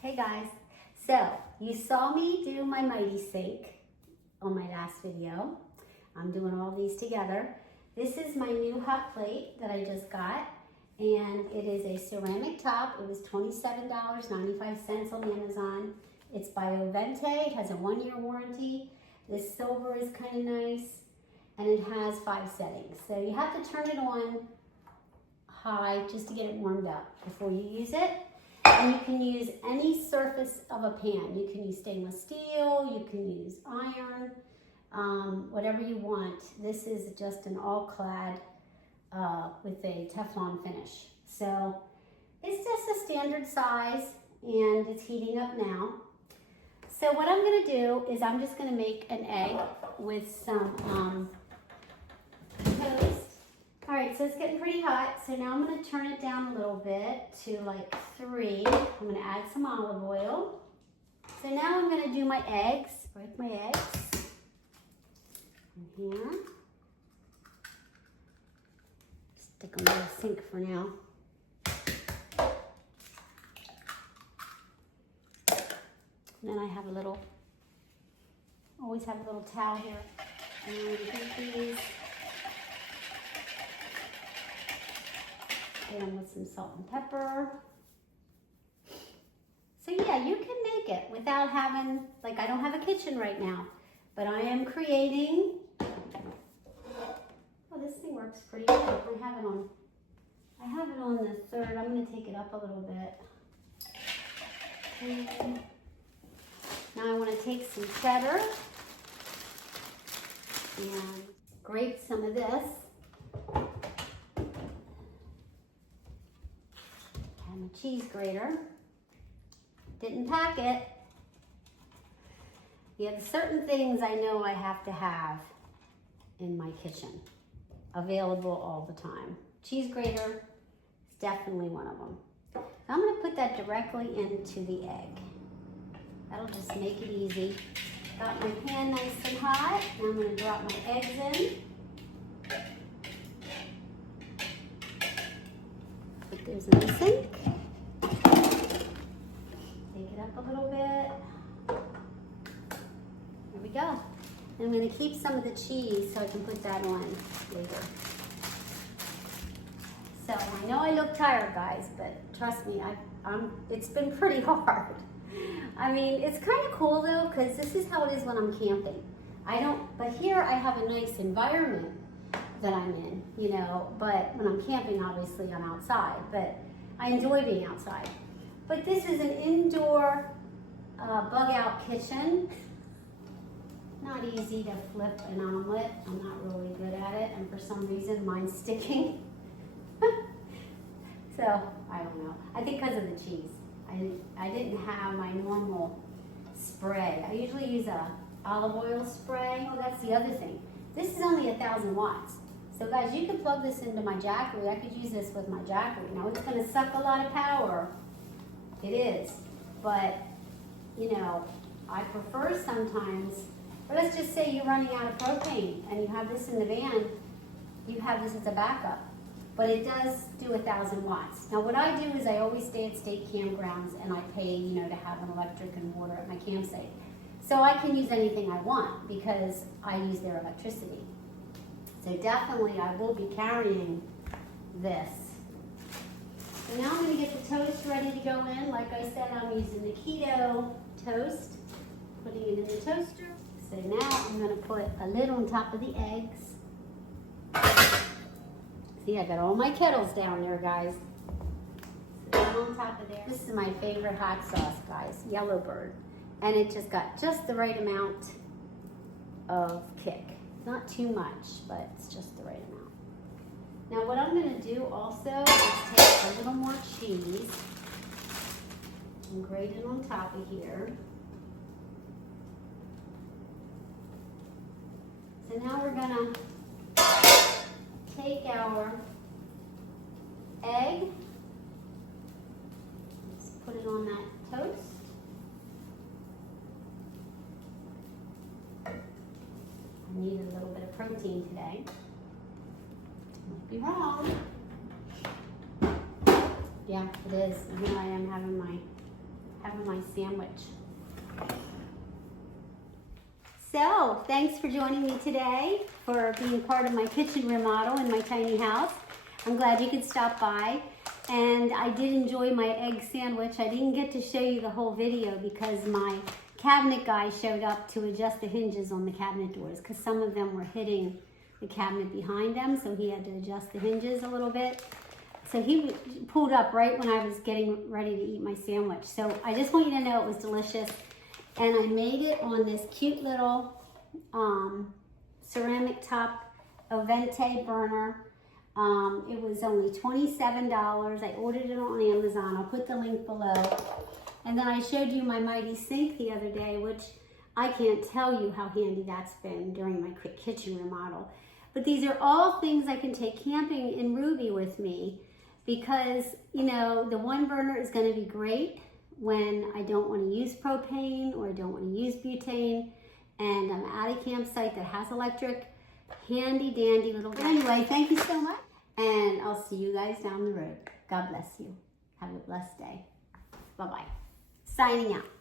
Hey guys, so you saw me do my Mighty Sink on my last video. I'm doing all these together. This is my new hot plate that I just got, and it is a ceramic top. It was $27.95 on Amazon. It's by Ovente. It has a 1-year warranty. This silver is kind of nice, and it has 5 settings. So you have to turn it on high just to get it warmed up before you use it. And you can use any surface of a pan. You can use stainless steel, you can use iron, whatever you want. This is just an all-clad with a Teflon finish. So it's just a standard size, and it's heating up now. So what I'm gonna do is I'm just gonna make an egg with some toast. All right, so it's getting pretty hot. So now I'm gonna turn it down a little bit to like 3. I'm gonna add some olive oil. So now I'm gonna do my eggs, break my eggs in here. Stick them in the sink for now. And then I have a little, always have a little towel here. And take these. Hit them with some salt and pepper. So yeah, you can make it without having, like I don't have a kitchen right now, but I am creating. Oh, this thing works pretty good. I have it on the 3rd. I'm gonna take it up a little bit. Okay. Now I wanna take some cheddar and grate some of this. My cheese grater. Didn't pack it. Yeah, there's certain things I know I have to have in my kitchen, available all the time. Cheese grater is definitely one of them. So I'm gonna put that directly into the egg. That'll just make it easy. Got my pan nice and hot, and I'm gonna drop my eggs in. Put those in the sink. Take it up a little bit. There we go. And I'm going to keep some of the cheese so I can put that on later. So I know I look tired, guys, but trust me, it's been pretty hard. I mean, it's kind of cool though, because this is how it is when I'm camping. But here I have a nice environment that I'm in, you know, but when I'm camping, obviously I'm outside, but I enjoy being outside. But this is an indoor bug out kitchen. Not easy to flip an omelet. I'm not really good at it, and for some reason mine's sticking. So, I don't know. I think because of the cheese. I didn't have my normal spray. I usually use a olive oil spray. Oh, that's the other thing. This is only 1,000 watts. So guys, you could plug this into my Jackery. I could use this with my Jackery. Now it's gonna suck a lot of power. It is, but you know, I prefer sometimes, or let's just say you're running out of propane and you have this in the van, you have this as a backup. But it does do 1,000 watts. Now what I do is I always stay at state campgrounds and I pay, you know, to have an electric and water at my campsite. So I can use anything I want because I use their electricity. So definitely I will be carrying this. So now I'm going to get the toast ready to go in. Like I said, I'm using the keto toast, putting it in the toaster. So now I'm going to put a lid on top of the eggs. See, I got all my kettles down there, guys. So on top of there. This is my favorite hot sauce, guys, Yellowbird. And it just got just the right amount of kick. Not too much, but it's just the right amount. Now what I'm going to do also is take a little more cheese and grate it on top of here. So now we're going to take our egg, just put it on that toast. I need a little bit of protein today. Might be wrong. Yeah, it is. And here I am having my having my sandwich. So, thanks for joining me today for being part of my kitchen remodel in my tiny house. I'm glad you could stop by. And I did enjoy my egg sandwich. I didn't get to show you the whole video because my cabinet guy showed up to adjust the hinges on the cabinet doors because some of them were hitting the cabinet behind them, so he had to adjust the hinges a little bit. So he pulled up right when I was getting ready to eat my sandwich. So I just want you to know it was delicious. And I made it on this cute little ceramic top Ovente burner. It was only $27. I ordered it on Amazon. I'll put the link below. And then I showed you my Mighty Sink the other day, which I can't tell you how handy that's been during my quick kitchen remodel. But these are all things I can take camping in Ruby with me because, you know, the one burner is going to be great when I don't want to use propane or I don't want to use butane and I'm at a campsite that has electric. Handy dandy little guy. Anyway, thank you so much and I'll see you guys down the road. God bless you. Have a blessed day. Bye-bye. Signing out.